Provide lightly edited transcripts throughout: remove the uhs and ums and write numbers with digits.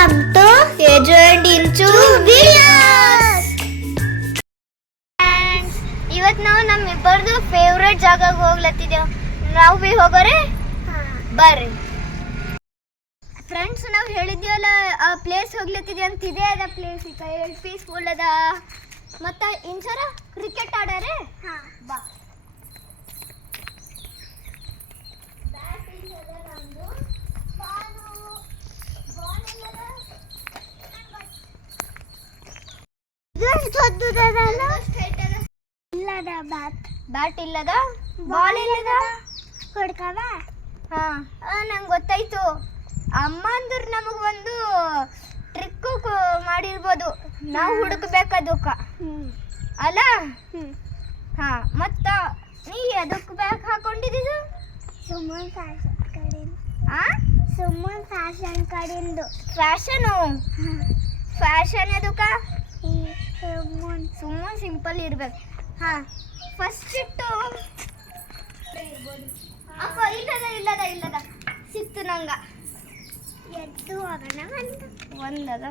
Welcome to Teju and Inchu Videos. ಇವತ್ತು ನಾವು ನಮ್ಮಿಬ್ಬರದು favourite ಜಾಗಕ್ಕೆ ಹೋಗ್ಲತ್ತಿದ್ದೇವೆ. ನಾವು ಬಿ ಹೋಗೋರೆ ಬರ್ರಿ ಫ್ರೆಂಡ್ಸ್. ನಾವು ಹೇಳಿದ್ವಲ್ಲ ಆ ಪ್ಲೇಸ್ ಹೋಗ್ಲತ್ತಿದ್ವಿ ಅಂತ. ಇದೇ ಅದ ಪ್ಲೇಸ್. ಈಗ ಪೀಸ್ಫುಲ್ ಅದ. ಮತ್ತು ಇನ್ಸರ ಕ್ರಿಕೆಟ್ ಆಡಾರೆ. ಬಾ ಬ್ಯಾಟ್ ಇಲ್ಲದ, ಬಾಲ್ ಇಲ್ಲದ, ಕೊಡ್ಕವ. ನಂಗೆ ಗೊತ್ತಾಯ್ತು. ಅಮ್ಮ ಅಂದ್ರೆ ನಮಗೆ ಒಂದು ಟ್ರಿಕ್ಕು ಮಾಡಿರ್ಬೋದು. ನಾವು ಹುಡುಕ್ಬೇಕದಕ್ಕ ಅಲ್ಲ. ಮತ್ತ ನೀ ಅದಕ್ಕೆ ಬ್ಯಾಗ್ ಹಾಕೊಂಡಿದ್ದು ಸುಮ್ಮನ್ ಫ್ಯಾಷನ್ ಕಡೆಯಿಂದ. ಸುಮ್ಮನ್ ಫ್ಯಾಷನ್ ಕಡೆಯಿಂದ. ಫ್ಯಾಷನು ಫ್ಯಾಷನ್ ಅದಕ್ಕ ಸುಮ್ಮನೆ ಸಿಂಪಲ್ ಇರ್ಬೇಕು. ಫಸ್ಟ್ ಇಟ್ಟು ಅಪ್ಪ ಇಲ್ಲದ ಸಿಕ್ತು ನಂಗೆ. ಎದ್ದು ಒಂದದ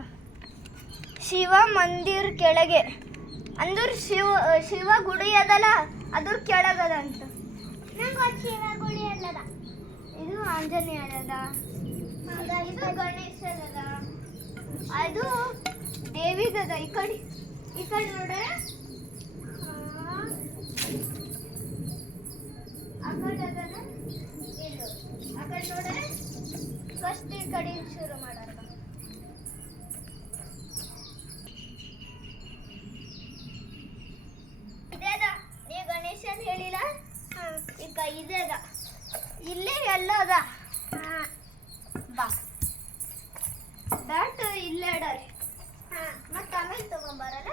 ಶಿವ ಮಂದಿರ ಕೆಳಗೆ ಅಂದ್ರೆ ಶಿವ ಗುಡಿ ಅದಲ್ಲ, ಅದ್ರ ಕೆಳಗದ ಅಂತ. ನಂಗೆ ಶಿವ ಗುಡಿ ಅಲ್ಲದ. ಇದು ಆಂಜನೇಯ ಅದ, ಇದು ಗಣೇಶದ, ಅದು ದೇವಿದದ. ಈ ಕಡೆ ನೋಡ್ರೆ ಆ ಕಡೆ ನೋಡ್ರೆ ಫಸ್ಟ್ ಈ ಕಡೆ ಶುರು ಮಾಡೋಣ. ಇದೇ ಅದ. ನೀ ಗಣೇಶನ್ ಹೇಳಿಲ್ಲ. ಈಗ ಇದೇ ಅದ. ಇಲ್ಲೇ ಎಲ್ಲ ಅದ. ಬಾ ಬ್ಯಾಟ್ ಇಲ್ಲೇ ಇಡರಿ. ಮತ್ತೆ ಆಮೇಲೆ ತಗೊಂಬರಲ್ಲ.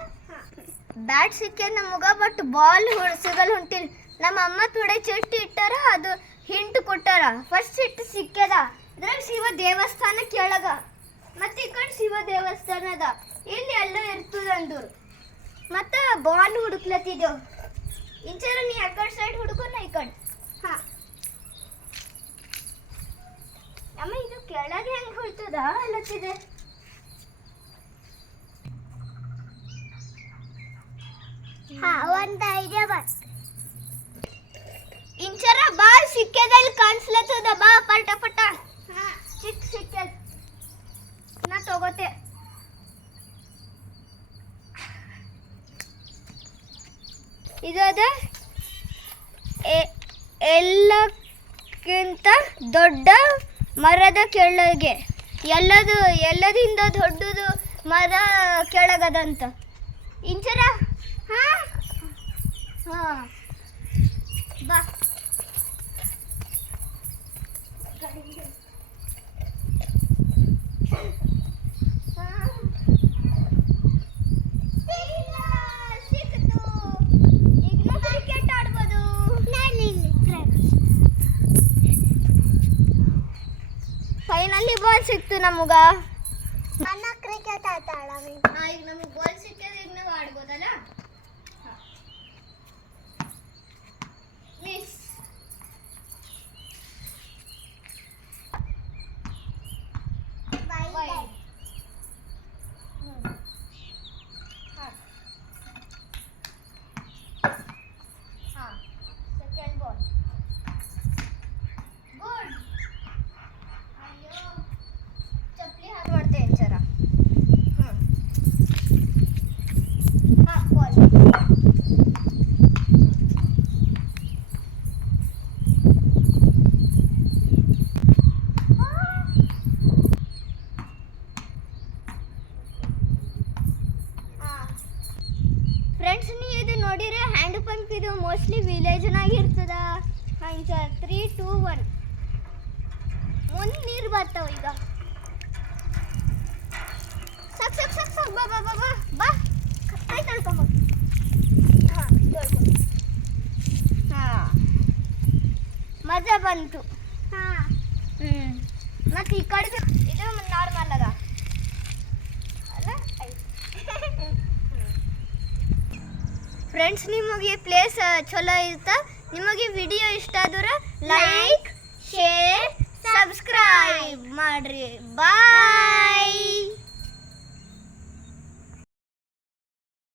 ಬ್ಯಾಟ್ ಸಿಕ್ಕೇದ ನಮಗ. ಬಟ್ ಬಾಲ್ ಸಿಗಲ್ ಹೊಂಟಿಲ್ಲ. ನಮ್ಮ ಅಮ್ಮ ಥೋಡೆ ಚಿಟ್ಟು ಇಟ್ಟಾರ, ಅದು ಹಿಂಟ್ ಕೊಟ್ಟಾರ. ಫಸ್ಟ್ ಸಿಟ್ಟು ಸಿಕ್ಕದ. ಇದ್ರಾಗ ಶಿವ ದೇವಸ್ಥಾನ ಕೆಳಗ, ಮತ್ತೆ ಈ ಕಡೆ ಶಿವ ದೇವಸ್ಥಾನ ಅದ. ಇಲ್ಲಿ ಎಲ್ಲ ಇರ್ತದ ಅಂದ್ರು. ಮತ್ತೆ ಬಾಲ್ ಹುಡುಕ್ಲತ್ತಿದ್ದೆವು. ಇಂಚರ ನೀ ಆ ಕಡೆ ಸೈಡ್ ಹುಡುಕು, ನಾ ಈ ಕಡೆ. ಅಮ್ಮ ಇದು ಕೆಳಗೆ ಹೆಂಗೆ ಹೋಯ್ತದ ಅಲ್ಲತ್ತಿದೆ. ಒಂದು ಐಡಿಯಾ ಬಂತು. ಇಂಚರ ಬಾಲ್ ಸಿಕ್ಕದಲ್ಲಿ ಕಾಣಿಸ್ಲತ್ತದ. ಬಾ ಪಟ ಪಟ. ಸಿಕ್ಕದ ನಾ ತಗೋತೆ. ಇದು ಅದ ಎಲ್ಲಕ್ಕಿಂತ ದೊಡ್ಡ ಮರದ ಕೆಳಗೆ. ಎಲ್ಲದಿಂದ ದೊಡ್ಡದು ಮರ ಕೆಳಗದಂತ. ಇಂಚರ ಬಾ. ಸಿಕ್ತು. ಈಗ ನಾವು ಕ್ರಿಕೆಟ್ ಆಡ್ಬೋದು. ಫೈನಲಿ ಬಾಲ್ ಸಿಕ್ತು ನಮಗ. ಕ್ರಿಕೆಟ್ ಆಟ ಈಗ ನಮಗೆ ಬಾಲ್ ಸಿಕ್ಕಿದ್ರೆ ಈಗ ನಾವು ಆಡ್ಬೋದಲ್ಲ. ಮಿಸ್. Second ball. ಗುಡ್. ಅಯ್ಯೋ ಚಪ್ಪಲಿ ಹಾಕಿ ಮಾಡ್ತೆ ಎಂಚರ. ಬಾಲ್. ಫ್ರೆಂಡ್ಸ್, ನೀವು ಇದು ನೋಡಿದ್ರೆ ಹ್ಯಾಂಡ್ ಪಂಪ್. ಇದು ಮೋಸ್ಟ್ಲಿ ವಿಲೇಜ್ನಾಗ ಇರ್ತದ. 3, 2, 1 ಮುಂದೆ ನೀರು ಬರ್ತಾವ. ಈಗ ಸಾಕು. ಬಾ ಕೈ ತೊಳ್ಕೊಂಬ. ಮಜಾ ಬಂತು. ಮತ್ತೆ ಈ ಕಡೆ ಇದು ನಾರ್ಮಲ್ ಅದ ಅಲ್ಲ. ಫ್ರೆಂಡ್ಸ್, ನಿಮಗೆ ಪ್ಲೇಸ್ ಚಲೋ ಇರ್ತ. ನಿಮಗೆ ವಿಡಿಯೋ ಇಷ್ಟ ಆದ್ರೆ ಲೈಕ್, ಶೇರ್, ಸಬ್ಸ್ಕ್ರೈಬ್ ಮಾಡ್ರಿ. ಬಾಯ್.